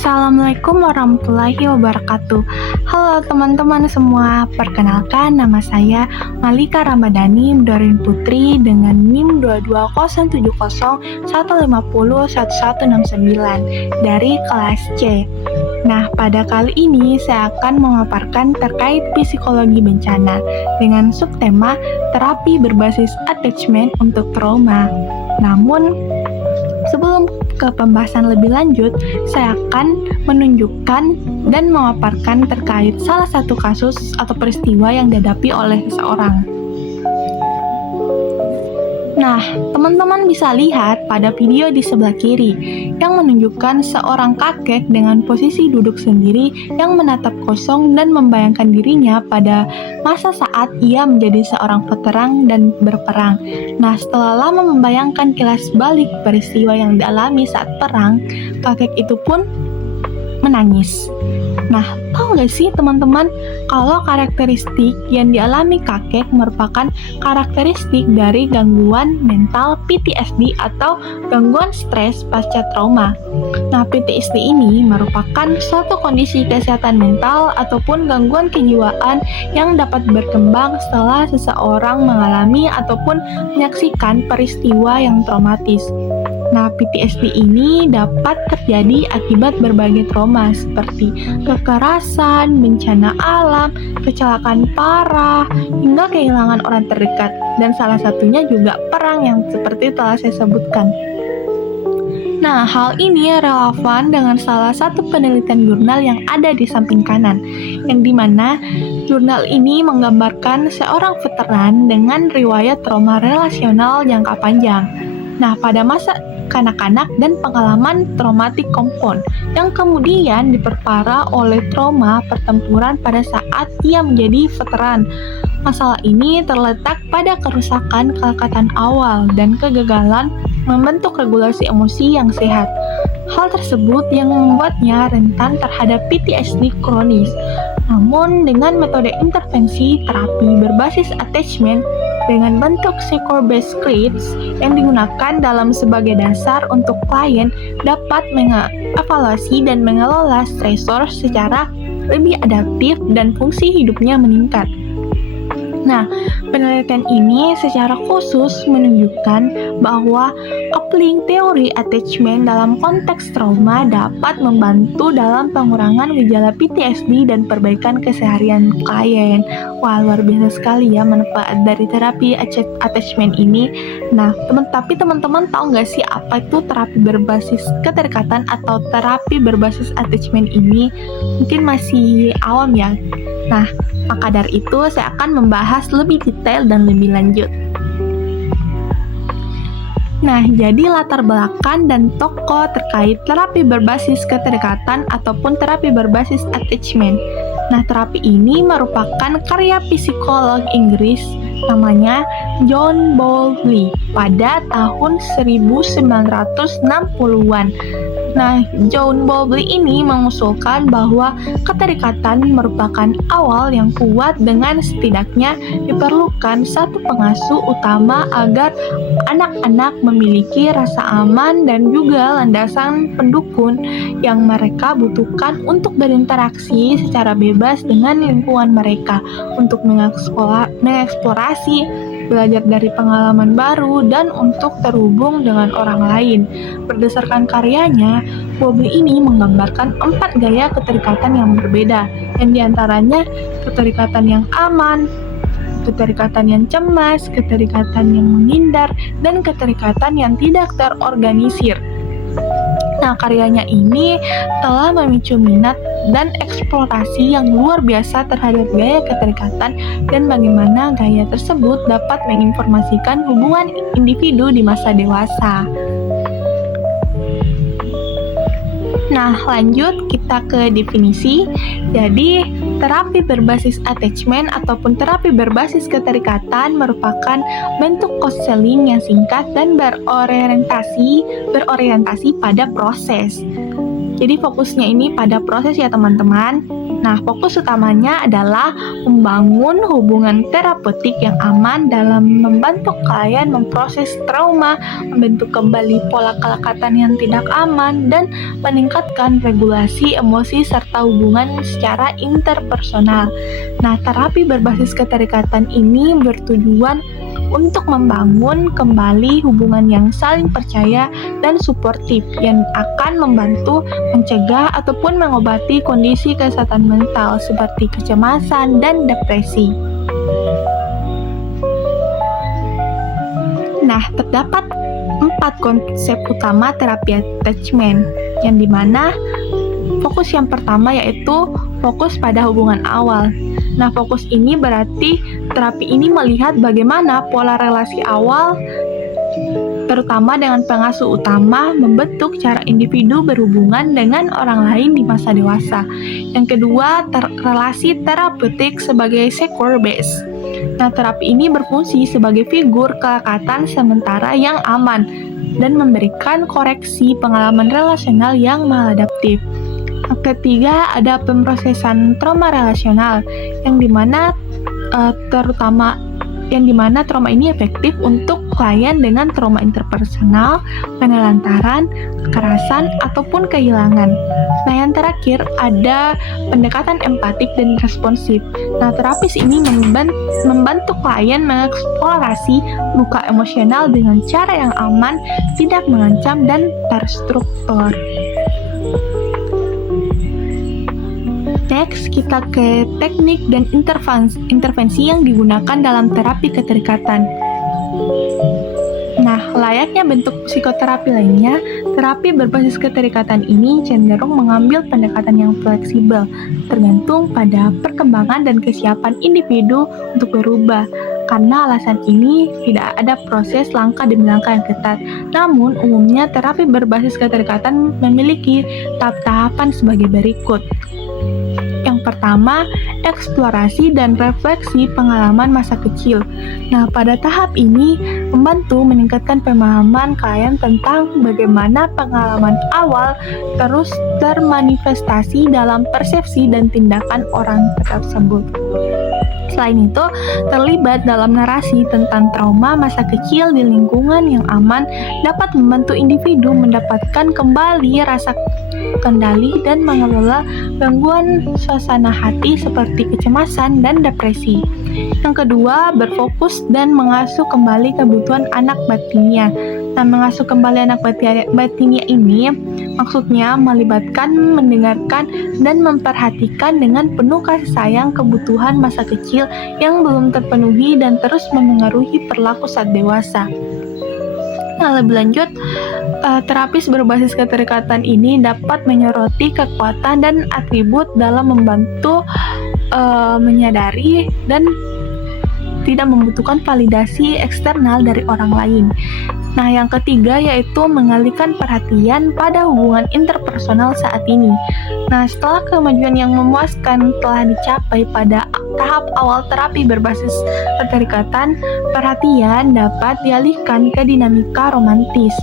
Assalamualaikum warahmatullahi wabarakatuh. Halo teman-teman semua, perkenalkan nama saya Malika Ramadhani Dorin Putri dengan NIM 22070150159 dari kelas C. Nah, pada kali ini saya akan memaparkan terkait psikologi bencana dengan subtema terapi berbasis attachment untuk trauma. Namun, sebelum ke pembahasan lebih lanjut, saya akan menunjukkan dan memaparkan terkait salah satu kasus atau peristiwa yang dihadapi oleh seseorang. Nah, teman-teman bisa lihat pada video di sebelah kiri yang menunjukkan seorang kakek dengan posisi duduk sendiri yang menatap kosong dan membayangkan dirinya pada masa saat ia menjadi seorang peterang dan berperang. Nah, setelah lama membayangkan kilas balik peristiwa yang dialami saat perang, kakek itu pun menangis. Nah, tahu nggak sih teman-teman, kalau karakteristik yang dialami kakek merupakan karakteristik dari gangguan mental PTSD atau gangguan stres pasca trauma. Nah, PTSD ini merupakan suatu kondisi kesehatan mental ataupun gangguan kejiwaan yang dapat berkembang setelah seseorang mengalami ataupun menyaksikan peristiwa yang traumatis. Nah, PTSD ini dapat terjadi akibat berbagai trauma seperti kekerasan, bencana alam, kecelakaan parah, hingga kehilangan orang terdekat, dan salah satunya juga perang yang seperti telah saya sebutkan. Nah, hal ini relevan dengan salah satu penelitian jurnal yang ada di samping kanan, yang dimana jurnal ini menggambarkan seorang veteran dengan riwayat trauma relasional jangka panjang. Nah, pada masa kanak-kanak dan pengalaman traumatik kompon yang kemudian diperparah oleh trauma pertempuran pada saat ia menjadi veteran. Masalah ini terletak pada kerusakan kelekatan awal dan kegagalan membentuk regulasi emosi yang sehat. Hal tersebut yang membuatnya rentan terhadap PTSD kronis. Namun, dengan metode intervensi terapi berbasis attachment dengan bentuk score-based scripts yang digunakan dalam sebagai dasar untuk klien dapat mengevaluasi dan mengelola stresor secara lebih adaptif dan fungsi hidupnya meningkat. Nah, penelitian ini secara khusus menunjukkan bahwa applying teori attachment dalam konteks trauma dapat membantu dalam pengurangan gejala PTSD dan perbaikan keseharian klien. Wah, luar biasa sekali ya manfaat dari terapi attachment ini. Nah, tapi teman-teman tahu nggak sih apa itu terapi berbasis keterikatan atau terapi berbasis attachment ini? Mungkin masih awam ya. Nah, maka dari itu saya akan membahas lebih detail dan lebih lanjut. Nah, jadi latar belakang dan tokoh terkait terapi berbasis keterikatan ataupun terapi berbasis attachment. Nah, terapi ini merupakan karya psikolog Inggris namanya John Bowlby pada tahun 1960-an. Nah, John Bowlby ini mengusulkan bahwa keterikatan merupakan awal yang kuat dengan setidaknya diperlukan satu pengasuh utama agar anak-anak memiliki rasa aman dan juga landasan pendukung yang mereka butuhkan untuk berinteraksi secara bebas dengan lingkungan mereka, untuk mengeksplorasi, belajar dari pengalaman baru, dan untuk terhubung dengan orang lain. Berdasarkan karyanya, Bowlby ini menggambarkan 4 gaya keterikatan yang berbeda, yang diantaranya keterikatan yang aman, keterikatan yang cemas, keterikatan yang menghindar, dan keterikatan yang tidak terorganisir. Nah, karyanya ini telah memicu minat dan eksplorasi yang luar biasa terhadap gaya keterikatan dan bagaimana gaya tersebut dapat menginformasikan hubungan individu di masa dewasa. Nah, lanjut kita ke definisi. Jadi, terapi berbasis attachment ataupun terapi berbasis keterikatan merupakan bentuk konseling yang singkat dan berorientasi pada proses. Jadi fokusnya ini pada proses ya teman-teman. Nah, fokus utamanya adalah membangun hubungan terapeutik yang aman dalam membantu klien memproses trauma, membentuk kembali pola kelekatan yang tidak aman, dan meningkatkan regulasi emosi serta hubungan secara interpersonal. Nah, terapi berbasis keterikatan ini bertujuan untuk membangun kembali hubungan yang saling percaya dan suportif yang akan membantu mencegah ataupun mengobati kondisi kesehatan mental seperti kecemasan dan depresi. Nah, terdapat 4 konsep utama terapi attachment, yang dimana fokus yang pertama yaitu fokus pada hubungan awal. Nah, fokus ini berarti terapi ini melihat bagaimana pola relasi awal, terutama dengan pengasuh utama, membentuk cara individu berhubungan dengan orang lain di masa dewasa. Yang kedua, relasi terapeutik sebagai secure base. Nah, terapi ini berfungsi sebagai figur kelekatan sementara yang aman dan memberikan koreksi pengalaman relasional yang maladaptif. Ketiga, ada pemrosesan trauma relasional yang dimana trauma ini efektif untuk klien dengan trauma interpersonal, penelantaran, kekerasan, ataupun kehilangan. Nah, yang terakhir ada pendekatan empatik dan responsif. Nah, terapis ini membantu klien mengeksplorasi luka emosional dengan cara yang aman, tidak mengancam, dan terstruktur. Next, kita ke teknik dan intervensi yang digunakan dalam terapi keterikatan. Nah, layaknya bentuk psikoterapi lainnya, terapi berbasis keterikatan ini cenderung mengambil pendekatan yang fleksibel, tergantung pada perkembangan dan kesiapan individu untuk berubah. Karena alasan ini, tidak ada proses langkah demi langkah yang ketat. Namun, umumnya terapi berbasis keterikatan memiliki tahap-tahapan sebagai berikut. Yang pertama, eksplorasi dan refleksi pengalaman masa kecil. Nah, pada tahap ini membantu meningkatkan pemahaman klien tentang bagaimana pengalaman awal terus termanifestasi dalam persepsi dan tindakan orang tersebut. Selain itu, terlibat dalam narasi tentang trauma masa kecil di lingkungan yang aman dapat membantu individu mendapatkan kembali rasa kendali dan mengelola gangguan suasana hati seperti kecemasan dan depresi. Yang kedua, berfokus dan mengasuh kembali kebutuhan anak batinnya. Nah, mengasuh kembali anak batinnya ini maksudnya melibatkan, mendengarkan, dan memperhatikan dengan penuh kasih sayang kebutuhan masa kecil yang belum terpenuhi dan terus memengaruhi perilaku saat dewasa. Nah, lebih lanjut, terapis berbasis keterikatan ini dapat menyoroti kekuatan dan atribut dalam membantu menyadari dan tidak membutuhkan validasi eksternal dari orang lain. Nah, yang ketiga yaitu mengalihkan perhatian pada hubungan interpersonal saat ini. Nah, setelah kemajuan yang memuaskan telah dicapai pada tahap awal terapi berbasis keterikatan, perhatian dapat dialihkan ke dinamika romantis,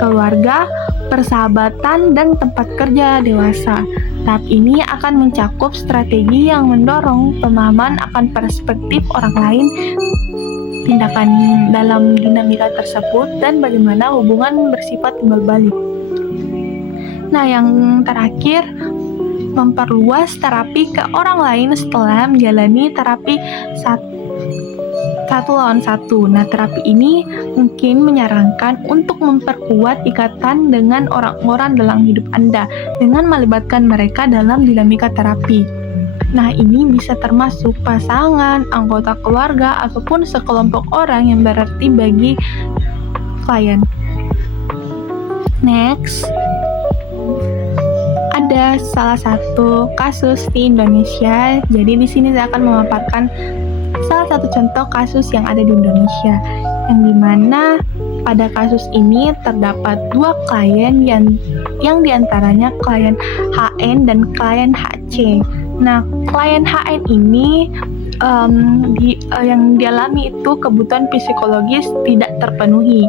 keluarga, persahabatan, dan tempat kerja dewasa. Tahap ini akan mencakup strategi yang mendorong pemahaman akan perspektif orang lain, tindakan dalam dinamika tersebut, dan bagaimana hubungan bersifat timbal balik. Nah, yang terakhir, memperluas terapi ke orang lain setelah menjalani terapi satu lawan satu. Nah, terapi ini mungkin menyarankan untuk memperkuat ikatan dengan orang-orang dalam hidup Anda dengan melibatkan mereka dalam dinamika terapi. Nah, ini bisa termasuk pasangan, anggota keluarga, ataupun sekelompok orang yang berarti bagi klien. Next, ada salah satu kasus di Indonesia. Jadi di sini saya akan memaparkan salah satu contoh kasus yang ada di Indonesia, yang dimana pada kasus ini terdapat 2 klien yang diantaranya klien HN dan klien HC. Nah, klien HN ini yang dialami itu kebutuhan psikologis tidak terpenuhi.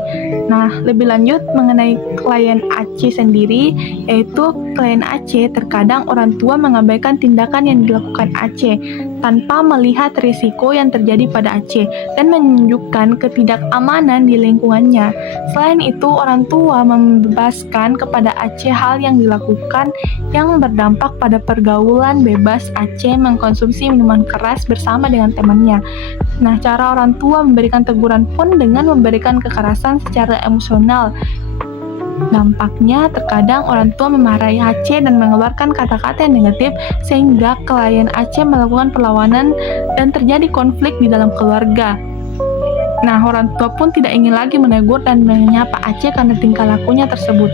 Nah, lebih lanjut mengenai klien AC sendiri yaitu klien AC terkadang orang tua mengabaikan tindakan yang dilakukan AC tanpa melihat risiko yang terjadi pada AC dan menunjukkan ketidakamanan di lingkungannya. Selain itu, orang tua membebaskan kepada AC hal yang dilakukan yang berdampak pada pergaulan bebas AC mengkonsumsi minuman keras bersama dengan temannya. Nah, cara orang tua memberikan teguran pun dengan memberikan kekerasan secara emosional. Dampaknya, terkadang orang tua memarahi AC dan mengeluarkan kata-kata yang negatif sehingga klien AC melakukan perlawanan dan terjadi konflik di dalam keluarga. Nah, orang tua pun tidak ingin lagi menegur dan menyapa AC karena tingkah lakunya tersebut.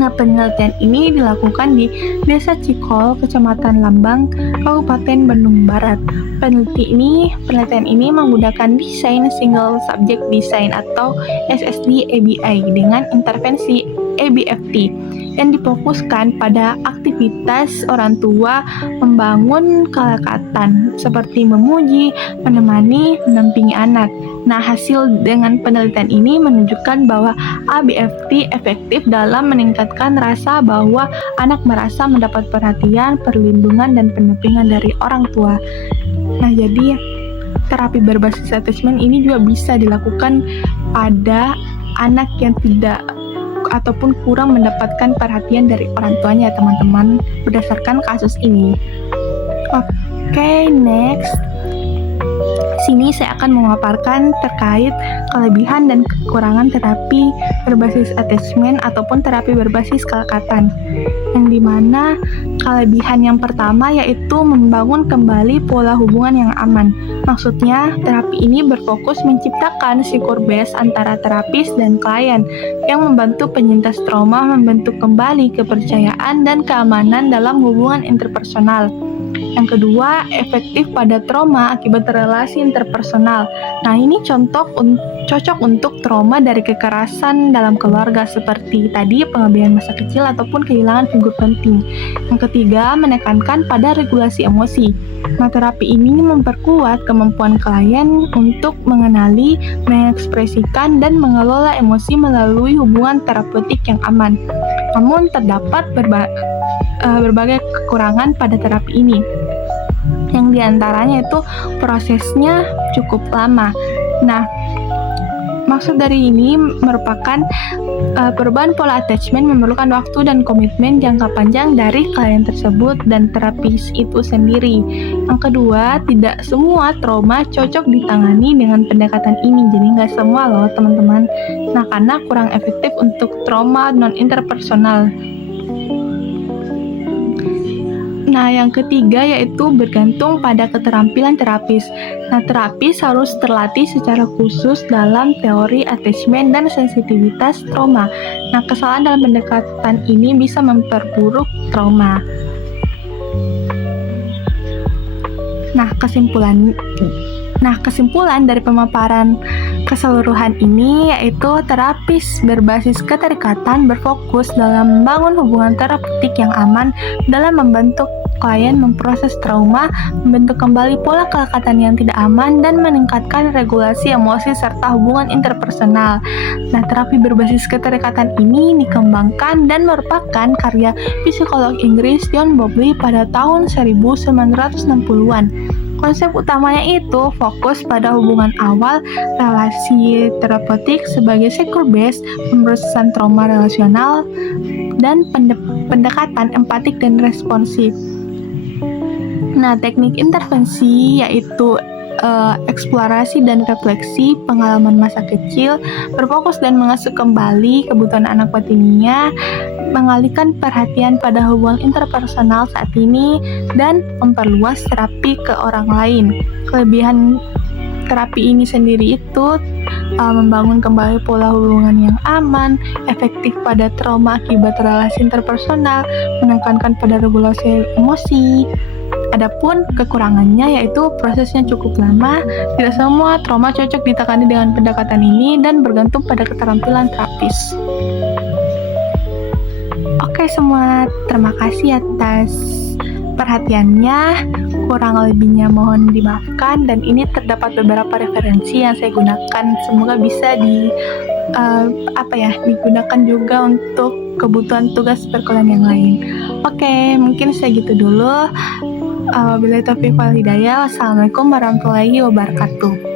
Nah, penelitian ini dilakukan di Desa Cikol, Kecamatan Lambang, Kabupaten Bandung Barat. Penelitian ini menggunakan desain single subject design atau SSD ABI dengan intervensi ABFT yang difokuskan pada aktivitas orang tua membangun kelekatan seperti memuji, menemani, mendampingi anak. Nah, hasil dengan penelitian ini menunjukkan bahwa ABFT efektif dalam meningkatkan rasa bahwa anak merasa mendapat perhatian, perlindungan, dan pendampingan dari orang tua. Nah, jadi terapi berbasis attachment ini juga bisa dilakukan pada anak yang tidak ataupun kurang mendapatkan perhatian dari orang tuanya, teman-teman, berdasarkan kasus ini. Oke, next. Sini saya akan memaparkan terkait kelebihan dan kekurangan terapi berbasis attachment ataupun terapi berbasis kelekatan. Yang dimana kelebihan yang pertama yaitu membangun kembali pola hubungan yang aman. Maksudnya, terapi ini berfokus menciptakan secure base antara terapis dan klien yang membantu penyintas trauma membentuk kembali kepercayaan dan keamanan dalam hubungan interpersonal. Yang kedua, efektif pada trauma akibat relasi interpersonal. Nah, ini cocok untuk trauma dari kekerasan dalam keluarga seperti tadi pengabaian masa kecil ataupun kehilangan figur penting. Yang ketiga, menekankan pada regulasi emosi. Nah, terapi ini memperkuat kemampuan klien untuk mengenali, mengekspresikan, dan mengelola emosi melalui hubungan terapeutik yang aman. Namun, terdapat berbagai kekurangan pada terapi ini. Yang diantaranya itu prosesnya cukup lama. Nah, maksud dari ini merupakan perubahan pola attachment memerlukan waktu dan komitmen jangka panjang dari klien tersebut dan terapis itu sendiri. Yang kedua, tidak semua trauma cocok ditangani dengan pendekatan ini, jadi nggak semua loh teman-teman. Nah, karena kurang efektif untuk trauma non-interpersonal. Nah, yang ketiga yaitu bergantung pada keterampilan terapis. Nah, terapis harus terlatih secara khusus dalam teori attachment dan sensitivitas trauma. Nah, kesalahan dalam pendekatan ini bisa memperburuk trauma. Nah, kesimpulan dari pemaparan keseluruhan ini yaitu terapis berbasis keterikatan berfokus dalam membangun hubungan terapeutik yang aman dalam membantu klien memproses trauma, membentuk kembali pola kelekatan yang tidak aman, dan meningkatkan regulasi emosi serta hubungan interpersonal. Nah, terapi berbasis keterikatan ini dikembangkan dan merupakan karya psikolog Inggris John Bowlby pada tahun 1960-an. Konsep utamanya itu fokus pada hubungan awal, relasi terapeutik sebagai secure base, pemrosesan trauma relasional, dan pendekatan empatik dan responsif. Nah, teknik intervensi yaitu eksplorasi dan refleksi pengalaman masa kecil, berfokus dan mengasuh kembali kebutuhan anak batinnya, mengalihkan perhatian pada hubungan interpersonal saat ini, dan memperluas terapi ke orang lain. Kelebihan terapi ini sendiri itu membangun kembali pola hubungan yang aman, efektif pada trauma akibat relasi interpersonal, menekankan pada regulasi emosi. Adapun kekurangannya yaitu prosesnya cukup lama, tidak semua trauma cocok ditangani dengan pendekatan ini, dan bergantung pada keterampilan terapis. Oke semua, terima kasih atas perhatiannya. Kurang lebihnya mohon dimaafkan, dan ini terdapat beberapa referensi yang saya gunakan. Semoga bisa digunakan juga untuk kebutuhan tugas perkuliahan yang lain. Oke, mungkin segitu dulu. Wabillahi taufiq wal hidayah. Wassalamualaikum warahmatullahi wabarakatuh.